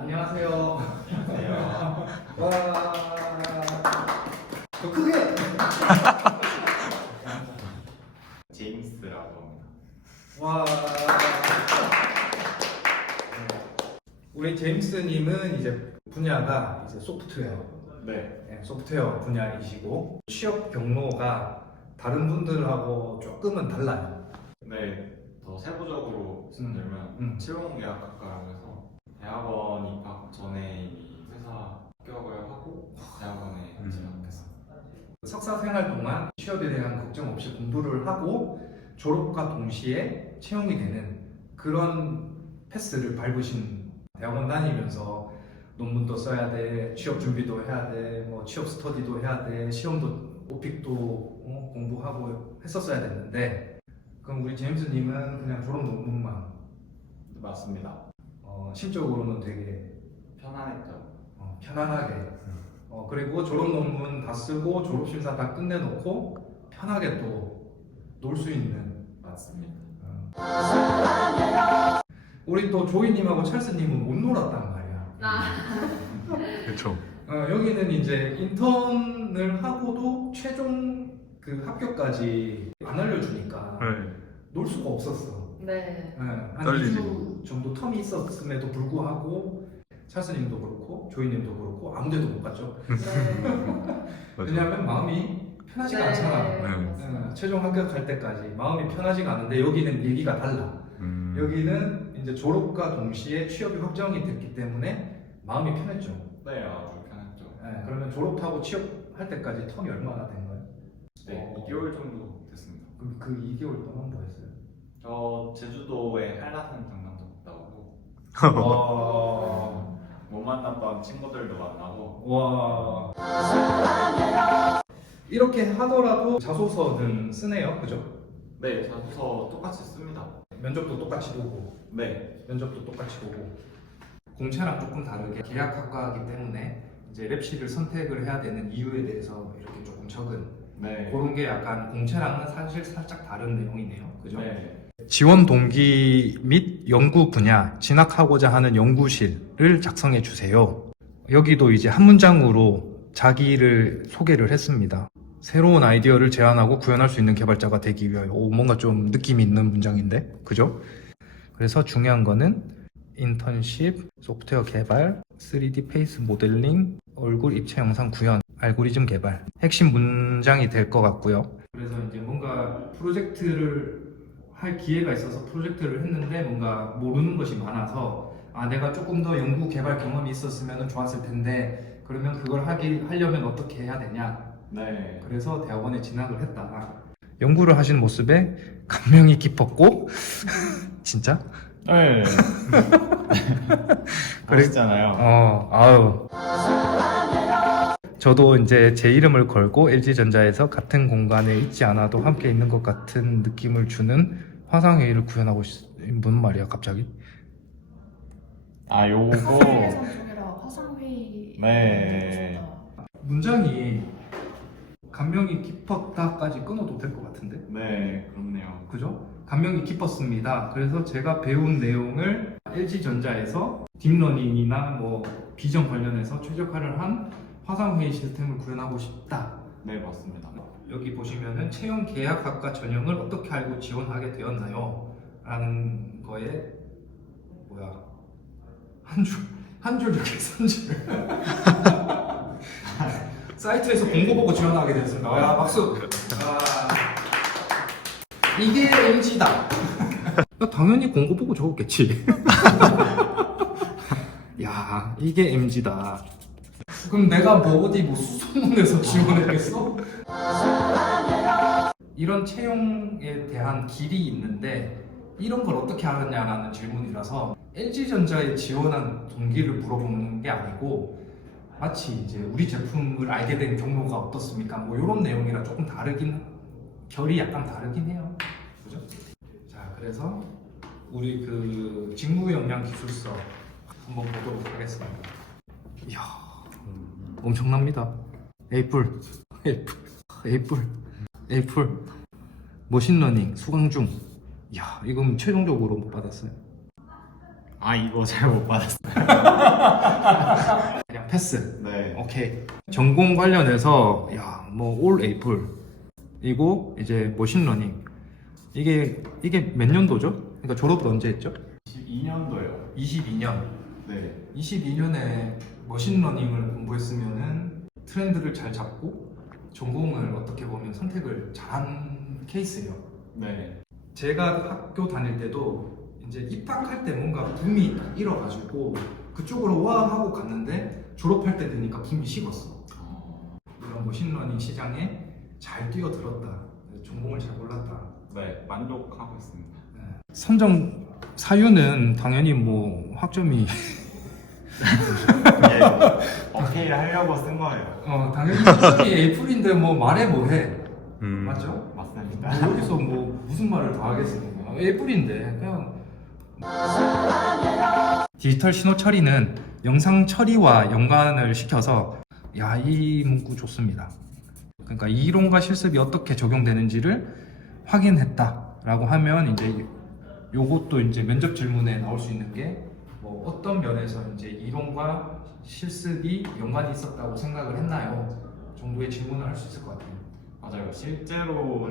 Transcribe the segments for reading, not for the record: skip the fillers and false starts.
안녕하세요. 와, 더 크게. 제임스라고 합니다. 와. 우리 제임스님은 이제 분야가 이제 소프트웨어, 네. 소프트웨어 분야이시고 취업 경로가 다른 분들하고 조금은 달라요. 네. 더 세부적으로 말씀드리면 채용계약학과라고 해서 대학원 입학 전에 이미 회사 합격을 하고 대학원에 진학했어요. 석사 생활 동안 취업에 대한 걱정 없이 공부를 하고 졸업과 동시에 채용이 되는 그런 패스를 밟으신, 대학원 다니면서 논문도 써야 돼, 취업 준비도 해야 돼, 뭐 취업 스터디도 해야 돼, 시험도 오픽도 공부하고 했었어야 됐는데, 그럼 우리 제임스님은 그냥 졸업 논문만 맞습니다. 심적으로는 되게 편안했죠. 편안하게 그리고 졸업 논문 다 쓰고 졸업 심사 다 끝내놓고 편하게 또 놀 수 있는. 맞습니다. 우리 또 조이님하고 찰스님은 못 놀았단 말이야. 그렇죠. 여기는 이제 인턴을 하고도 최종 그 합격까지 안 알려주니까 네. 놀 수가 없었어. 네. 한 떨리지. 2주 정도 텀이 있었음에도 불구하고 찰스님도 그렇고 조이님도 그렇고 아무데도 못 갔죠. 네. 맞아. 왜냐하면 마음이 편하지가 않잖아. 네. 최종 합격할 때까지 마음이 편하지가 않은데 여기는 얘기가 달라. 여기는 이제 졸업과 동시에 취업이 확정이 됐기 때문에 마음이 편했죠. 네, 아주 편했죠. 그러면 졸업하고 취업할 때까지 텀이 얼마나 된 거예요? 네, 2개월 정도 됐습니다. 그럼 그 2개월 동안 뭐 했어요? 저 제주도에 한라산 등반도 갔다 오고 와, 못 만났던 친구들도 만나고 와. 이렇게 하더라도 자소서는 쓰네요, 그죠? 네, 자소서 똑같이 씁니다. 면접도 똑같이 보고, 네, 면접도 똑같이 보고. 공채랑 조금 다르게 계약학과이기 때문에 이제 랩실을 선택을 해야 되는 이유에 대해서 이렇게 조금 적은 네, 그런 게 약간 공채랑은 사실 살짝 다른 내용이네요, 그죠? 네, 지원 동기 및 연구 분야, 진학하고자 하는 연구실을 작성해 주세요. 여기도 이제 한 문장으로 자기를 소개를 했습니다. 새로운 아이디어를 제안하고 구현할 수 있는 개발자가 되기 위하여. 뭔가 좀 느낌이 있는 문장인데, 그죠? 그래서 중요한 거는 인턴십, 소프트웨어 개발, 3D 페이스 모델링, 얼굴 입체 영상 구현, 알고리즘 개발, 핵심 문장이 될 것 같고요. 그래서 이제 뭔가 프로젝트를 할 기회가 있어서 프로젝트를 했는데 뭔가 모르는 것이 많아서 내가 조금 더 연구 개발 경험이 있었으면 좋았을 텐데 그러면 그걸 하려면 어떻게 해야 되냐. 네. 그래서 대학원에 진학을 했다. 연구를 하신 모습에 감명이 깊었고 진짜? 네. 멋있잖아요. 아유. 저도 이제 제 이름을 걸고 LG전자에서 같은 공간에 있지 않아도 함께 있는 것 같은 느낌을 주는 화상회의를 구현하고 싶은 말이야, 갑자기. 아, 요거. 화상회의상 중이라 화상회의. 네. 문장이 감명이 깊었다까지 끊어도 될 것 같은데? 네, 그렇네요. 그죠? 감명이 깊었습니다. 그래서 제가 배운 내용을 LG전자에서 딥러닝이나 뭐 비전 관련해서 최적화를 한 화상회의 시스템을 구현하고 싶다. 네, 맞습니다. 여기 보시면은 채용 계약학과 전형을 어떻게 알고 지원하게 되었나요? 라는 거에 한 줄 적혀있어, 한 줄. 사이트에서 공고 보고 지원하게 됐습니다. 야, 박수. 이게 MG다. 당연히 공고 보고 적었겠지. 야, 이게 MG다. 그럼 내가 뭐 어디 뭐 수소문에서 지원했겠어? 이런 채용에 대한 길이 있는데 이런 걸 어떻게 알았냐라는 질문이라서 LG전자에 지원한 동기를 물어보는 게 아니고 마치 이제 우리 제품을 알게 된 경로가 어떻습니까? 뭐 이런 내용이라 조금 결이 약간 다르긴 해요. 그죠? 자, 그래서 우리 그 직무 역량 기술서 한번 보도록 하겠습니다. 이야, 엄청납니다. 에이플, 머신러닝, 수강 중, 야, 이건 최종적으로 못 받았어요. 아 이거 잘 못 받았어요. 그냥 패스. 네. 오케이. 전공 관련해서 뭐 올 에이플 이고 이제 머신러닝 이게 몇 년도죠? 그러니까 졸업을 언제 했죠? 12년도요. 22년. 네. 22년에 머신러닝을 공부했으면은 트렌드를 잘 잡고 전공을 어떻게 보면 선택을 잘한 케이스예요. 네. 제가 학교 다닐 때도 이제 입학할 때 뭔가 붐이 딱 일어가지고 그쪽으로 와 하고 갔는데 졸업할 때 되니까 붐이 식었어. 이런 머신러닝 시장에 잘 뛰어들었다. 전공을 잘 골랐다. 네. 만족하고 있습니다. 선정 사유는 당연히 뭐 학점이 예. 어필 하려고 쓴 거예요. 당연히 학점이 에이플인데 뭐 말해 뭐해. 맞죠? 맞습니다. 뭐 여기서 뭐 무슨 말을 더 하겠습니까? 에이플인데 그냥 디지털 신호 처리는 영상 처리와 연관을 시켜서 이 문구 좋습니다. 그러니까 이론과 실습이 어떻게 적용되는지를 확인했다라고 하면 이제 요것도 이제 면접 질문에 나올 수 있는 게 뭐 어떤 면에서 이제 이론과 실습이 연관이 있었다고 생각을 했나요? 정도의 질문을 할 수 있을 것 같아요. 맞아요. 실제로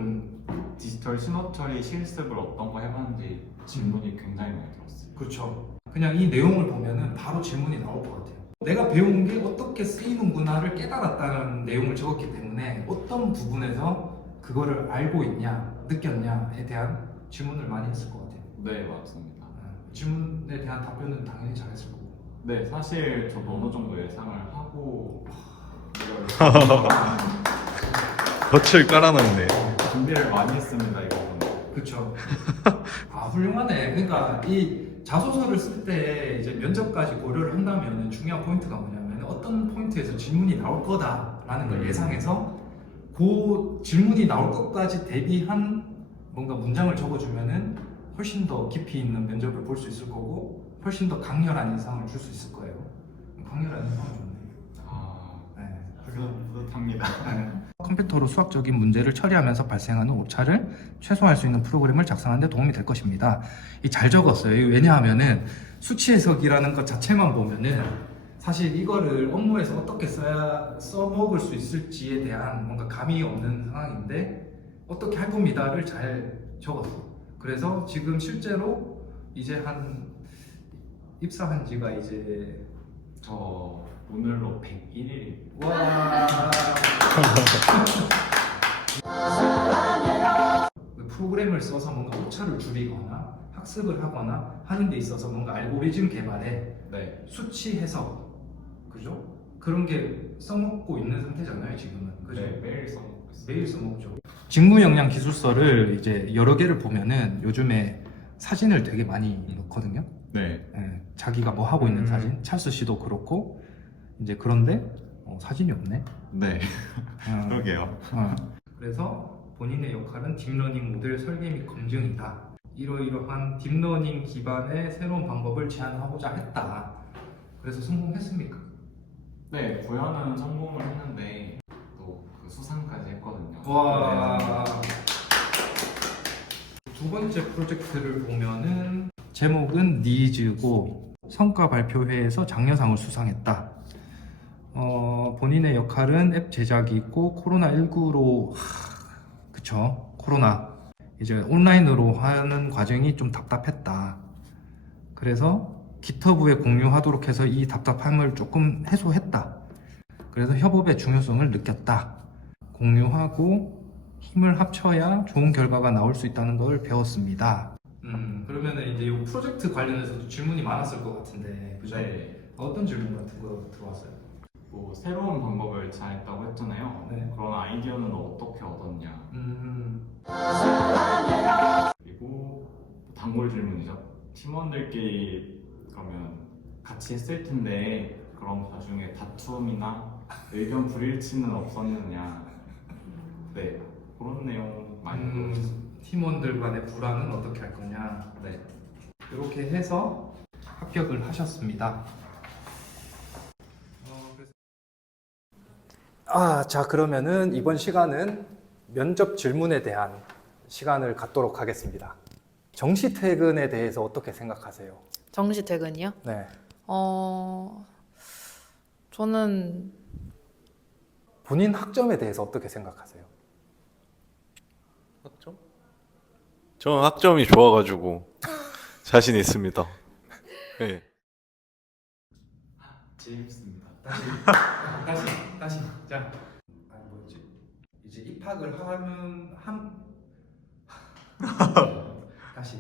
디지털 신호 처리 실습을 어떤 거 해봤는지 질문이 굉장히 많이 들었어요. 그렇죠. 그냥 이 내용을 보면은 바로 질문이 나올 것 같아요. 내가 배운 게 어떻게 쓰이는구나를 깨달았다는 내용을 적었기 때문에 어떤 부분에서 그거를 알고 있냐, 느꼈냐에 대한 질문을 많이 했을 것 같아요. 네, 맞습니다. 질문에 대한 답변은 당연히 잘했을 거고. 네, 사실 저도 어느 정도 예상을 하고 덫을 깔아놨네. 준비를 많이 했습니다. 이거는. 그렇죠. 훌륭하네. 그러니까 이 자소서를 쓸 때 이제 면접까지 고려를 한다면 중요한 포인트가 뭐냐면 어떤 포인트에서 질문이 나올 거다라는 걸 예상해서 그 질문이 나올 것까지 대비한 뭔가 문장을 적어주면은 훨씬 더 깊이 있는 면접을 볼 수 있을 거고 훨씬 더 강렬한 인상을 줄 수 있을 거예요. 강렬한 인상은 좋네요. 네. 뿌듯합니다. 컴퓨터로 수학적인 문제를 처리하면서 발생하는 오차를 최소화할 수 있는 프로그램을 작성하는 데 도움이 될 것입니다. 이 잘 적었어요. 왜냐하면은 수치 해석이라는 것 자체만 보면은 사실 이거를 업무에서 어떻게 써먹을 수 있을지에 대한 뭔가 감이 없는 상황인데 어떻게 할 겁니다를 잘 적었어. 그래서 지금 실제로 이제 한 입사한 지가 이제 저 오늘로 101일입니다. 와 프로그램을 써서 뭔가 오차를 줄이거나 학습을 하거나 하는 데 있어서 뭔가 알고리즘 개발에 네. 수치 해석 그죠? 그런 게 써먹고 있는 상태잖아요 지금은 그죠? 네, 매일 써먹고 있어요. 매일 써먹죠. 직무 역량 기술서를 이제 여러 개를 보면은 요즘에 사진을 되게 많이 넣거든요. 네. 예, 자기가 뭐 하고 있는 사진, 찰스 씨도 그렇고 이제 그런데 사진이 없네. 네. 어, 그러게요. 그래서 본인의 역할은 딥러닝 모델 설계 및 검증이다. 이러이러한 딥러닝 기반의 새로운 방법을 제안하고자 했다. 그래서 성공했습니까? 네, 구현은 성공을 했는데 또 그 수상까지 했거든요. 와. 두 번째 프로젝트를 보면은 제목은 니즈고 성과 발표회에서 장려상을 수상했다. 본인의 역할은 앱 제작이고 코로나19로 그쵸 코로나 이제 온라인으로 하는 과정이 좀 답답했다. 그래서 기터브에 공유하도록 해서 이 답답함을 조금 해소했다. 그래서 협업의 중요성을 느꼈다. 공유하고 힘을 합쳐야 좋은 결과가 나올 수 있다는 걸 배웠습니다. 그러면은 이제 이 프로젝트 관련해서도 질문이 많았을 것 같은데, 그죠? 네. 어떤 질문 같은 거 들어왔어요? 뭐 새로운 방법을 제안했다고 했잖아요. 네. 그런 아이디어는 어떻게 얻었냐. 그리고 단골 질문이죠. 팀원들끼리 그러면 같이 했을 텐데 그런 와중에 다툼이나 의견 불일치는 없었느냐. 네, 그런 내용 많이 들었어요. 팀원들 간의 불안은 어떻게 할 거냐. 네. 이렇게 해서 합격을 하셨습니다. 자, 그러면은 이번 시간은 면접 질문에 대한 시간을 갖도록 하겠습니다. 정시 퇴근에 대해서 어떻게 생각하세요? 정시 퇴근이요? 네. 저는 본인 학점에 대해서 어떻게 생각하세요? 학점? 저는 학점이 좋아가지고 자신 있습니다. 네. 재밌습니다. 다시. 자, 아니 뭐였지? 이제 입학을 하면 다시.